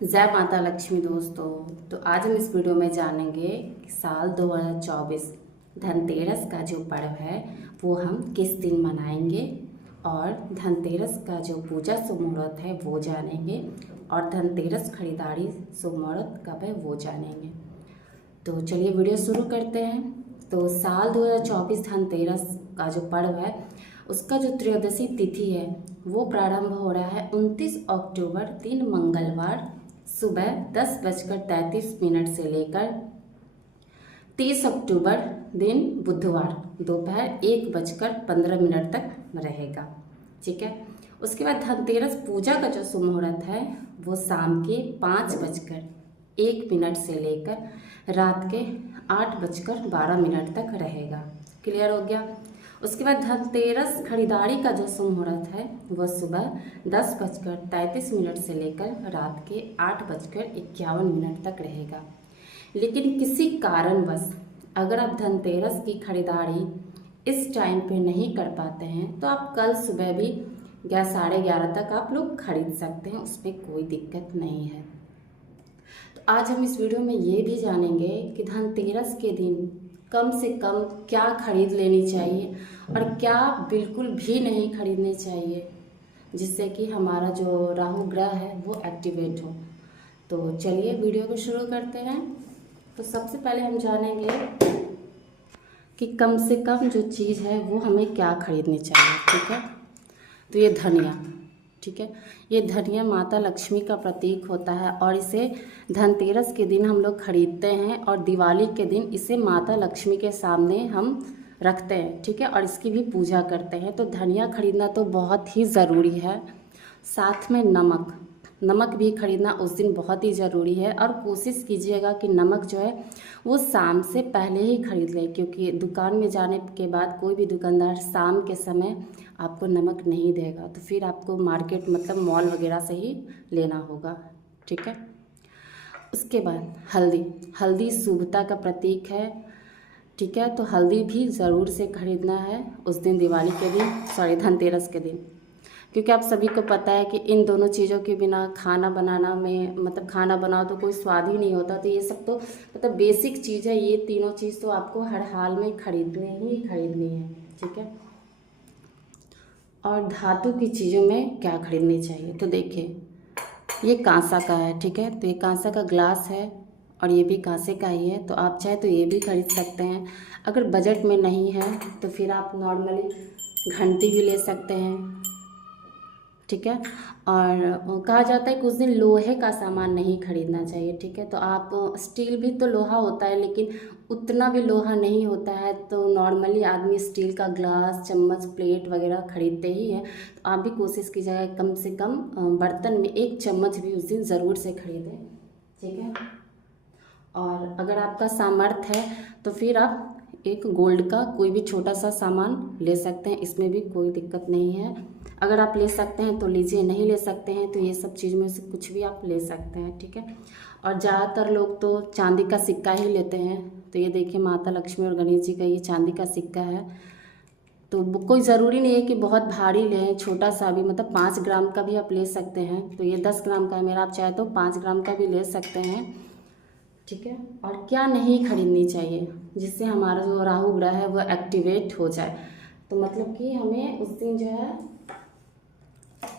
जय माता लक्ष्मी दोस्तों। तो आज हम इस वीडियो में जानेंगे कि साल 2024 धनतेरस का जो पर्व है वो हम किस दिन मनाएंगे, और धनतेरस का जो पूजा शुभ मुहूर्त है वो जानेंगे, और धनतेरस खरीदारी शुभ मुहूर्त कब है वो जानेंगे। तो चलिए वीडियो शुरू करते हैं। तो साल 2024 धनतेरस का जो पर्व है उसका जो त्रयोदशी तिथि है वो प्रारंभ हो रहा है 29 अक्टूबर दिन मंगलवार सुबह 10:33 से लेकर 30 अक्टूबर दिन बुधवार दोपहर 1:15 तक रहेगा। ठीक है। उसके बाद धनतेरस पूजा का जो शुभ मुहूर्त है वो शाम के 5:01 से लेकर रात के 8:12 तक रहेगा। क्लियर हो गया। उसके बाद धनतेरस खरीदारी का जो शुभ मुहूर्त है वह सुबह 10:33 से लेकर रात के 8:51 तक रहेगा। लेकिन किसी कारणवश अगर आप धनतेरस की खरीदारी इस टाइम पे नहीं कर पाते हैं तो आप कल सुबह भी 11:30 तक आप लोग खरीद सकते हैं, उसमें कोई दिक्कत नहीं है। तो आज हम इस वीडियो में ये भी जानेंगे कि धनतेरस के दिन कम से कम क्या खरीद लेनी चाहिए और क्या बिल्कुल भी नहीं खरीदनी चाहिए, जिससे कि हमारा जो राहु ग्रह है वो एक्टिवेट हो। तो चलिए वीडियो को शुरू करते हैं। तो सबसे पहले हम जानेंगे कि कम से कम जो चीज़ है वो हमें क्या खरीदनी चाहिए। ठीक है। तो ये धनिया, ठीक है, ये धनिया माता लक्ष्मी का प्रतीक होता है और इसे धनतेरस के दिन हम लोग खरीदते हैं और दिवाली के दिन इसे माता लक्ष्मी के सामने हम रखते हैं। ठीक है। और इसकी भी पूजा करते हैं। तो धनिया खरीदना तो बहुत ही ज़रूरी है। साथ में नमक भी खरीदना उस दिन बहुत ही ज़रूरी है, और कोशिश कीजिएगा कि नमक जो है वो शाम से पहले ही खरीद लें, क्योंकि दुकान में जाने के बाद कोई भी दुकानदार शाम के समय आपको नमक नहीं देगा, तो फिर आपको मार्केट मतलब मॉल वगैरह से ही लेना होगा। ठीक है। उसके बाद हल्दी शुभता का प्रतीक है। ठीक है। तो हल्दी भी ज़रूर से खरीदना है उस दिन, दिवाली के दिन, धनतेरस के दिन, क्योंकि आप सभी को पता है कि इन दोनों चीज़ों के बिना खाना बनाना में मतलब खाना बनाओ तो कोई स्वाद ही नहीं होता। तो ये सब तो मतलब बेसिक चीज़ है, ये तीनों चीज़ तो आपको हर हाल में खरीदनी है। ठीक है। और धातु की चीज़ों में क्या खरीदनी चाहिए, तो देखिए ये कांसा का है। ठीक है। तो ये कांसा का ग्लास है और ये भी कांसे का ही है, तो आप चाहे तो ये भी खरीद सकते हैं। अगर बजट में नहीं है तो फिर आप नॉर्मली घंटी भी ले सकते हैं। ठीक है। और कहा जाता है कि उस दिन लोहे का सामान नहीं खरीदना चाहिए। ठीक है। तो आप स्टील भी तो लोहा होता है, लेकिन उतना भी लोहा नहीं होता है, तो नॉर्मली आदमी स्टील का ग्लास चम्मच प्लेट वगैरह खरीदते ही है। तो आप भी कोशिश कीजिएगा कम से कम बर्तन में एक चम्मच भी उस दिन ज़रूर से खरीदें। ठीक है। और अगर आपका सामर्थ्य है तो फिर आप एक गोल्ड का कोई भी छोटा सा सामान ले सकते हैं, इसमें भी कोई दिक्कत नहीं है। अगर आप ले सकते हैं तो लीजिए, नहीं ले सकते हैं तो ये सब चीज़ में से कुछ भी आप ले सकते हैं। ठीक है। और ज़्यादातर लोग तो चांदी का सिक्का ही लेते हैं। तो ये देखिए माता लक्ष्मी और गणेश जी का ये चांदी का सिक्का है। तो कोई ज़रूरी नहीं है कि बहुत भारी लें, छोटा सा भी मतलब 5 ग्राम का भी आप ले सकते हैं। तो ये 10 ग्राम का है मेरा, आप चाहे तो 5 ग्राम का भी ले सकते हैं। ठीक है। और क्या नहीं खरीदनी चाहिए जिससे हमारा जो राहु ग्रह है वो एक्टिवेट हो जाए, तो मतलब कि हमें उस दिन जो है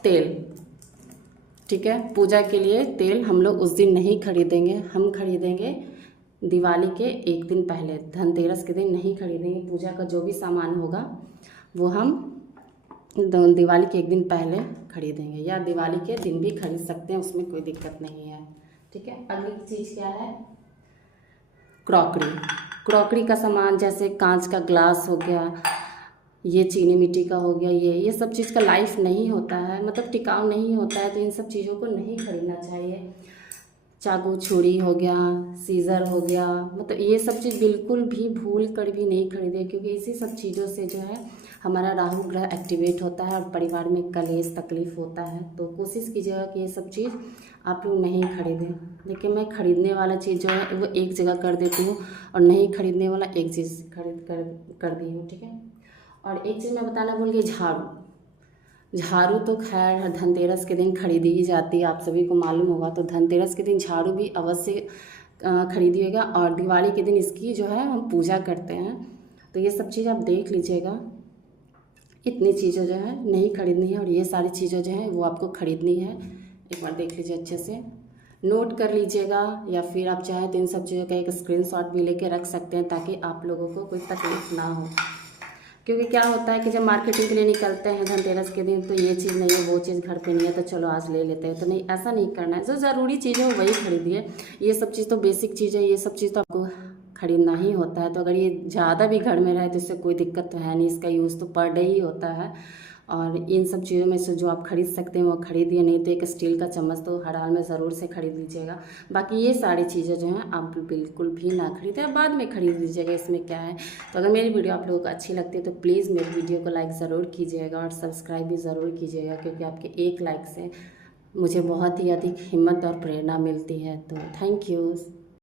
तेल, ठीक है, पूजा के लिए तेल हम लोग उस दिन नहीं खरीदेंगे। हम खरीदेंगे दिवाली के एक दिन पहले, धनतेरस के दिन नहीं खरीदेंगे। पूजा का जो भी सामान होगा वो हम दिवाली के एक दिन पहले खरीदेंगे, या दिवाली के दिन भी खरीद सकते हैं, उसमें कोई दिक्कत नहीं है। ठीक है। अगली चीज़ क्या है, क्रॉकरी का सामान, जैसे कांच का ग्लास हो गया, ये चीनी मिट्टी का हो गया, ये सब चीज़ का लाइफ नहीं होता है, मतलब टिकाऊ नहीं होता है, तो इन सब चीज़ों को नहीं खरीदना चाहिए। चाकू छुरी हो गया, सीज़र हो गया, मतलब ये सब चीज़ बिल्कुल भी भूल कर भी नहीं खरीदे, क्योंकि इसी सब चीज़ों से जो है हमारा राहु ग्रह एक्टिवेट होता है और परिवार में कलेश तकलीफ होता है। तो कोशिश कीजिएगा कि ये सब चीज़ आप लोग नहीं खरीदें। लेकिन मैं खरीदने वाला चीज़ जो है वो एक जगह कर देती हूँ, और नहीं खरीदने वाला एक चीज़ खरीद कर दी हूँ। ठीक है। और एक चीज़ मैं बताना भूल गई, झाड़ू तो खैर धनतेरस के दिन खरीदी ही जाती है, आप सभी को मालूम होगा। तो धनतेरस के दिन झाड़ू भी अवश्य खरीदिएगा, और दिवाली के दिन इसकी जो है हम पूजा करते हैं। तो ये सब चीज़ आप देख लीजिएगा। इतनी चीज़ें जो है नहीं खरीदनी है, और ये सारी चीज़ें जो हैं वो आपको खरीदनी है। एक बार देख लीजिए अच्छे से, नोट कर लीजिएगा, या फिर आप चाहें तो इन सब चीज़ों का एक स्क्रीनशॉट भी लेके रख सकते हैं, ताकि आप लोगों को कोई तकलीफ ना हो। क्योंकि क्या होता है कि जब मार्केटिंग के लिए निकलते हैं धनतेरस के दिन, तो ये चीज़ नहीं है, वो चीज़ घर पे नहीं है, तो चलो आज ले लेते हैं। तो नहीं, ऐसा नहीं करना है। जो ज़रूरी चीज़ है वही खरीदिए। ये सब चीज़ तो बेसिक चीज़ है, ये सब चीज़ तो आपको खरीदना ही होता है। तो अगर ये ज़्यादा भी घर में रहे तो इससे कोई दिक्कत तो है नहीं, इसका यूज़ तो पर डे ही होता है। और इन सब चीज़ों में से जो आप खरीद सकते हैं वो खरीदिए, नहीं तो एक स्टील का चम्मच तो हर हाल में ज़रूर से खरीद लीजिएगा। बाकी ये सारी चीज़ें जो हैं आप बिल्कुल भी ना खरीदें, बाद में खरीद लीजिएगा, इसमें क्या है। तो अगर मेरी वीडियो आप लोगों को अच्छी लगती है तो प्लीज़ मेरी वीडियो को लाइक ज़रूर कीजिएगा, और सब्सक्राइब भी ज़रूर कीजिएगा, क्योंकि आपके एक लाइक से मुझे बहुत ही अधिक हिम्मत और प्रेरणा मिलती है। तो थैंक यू।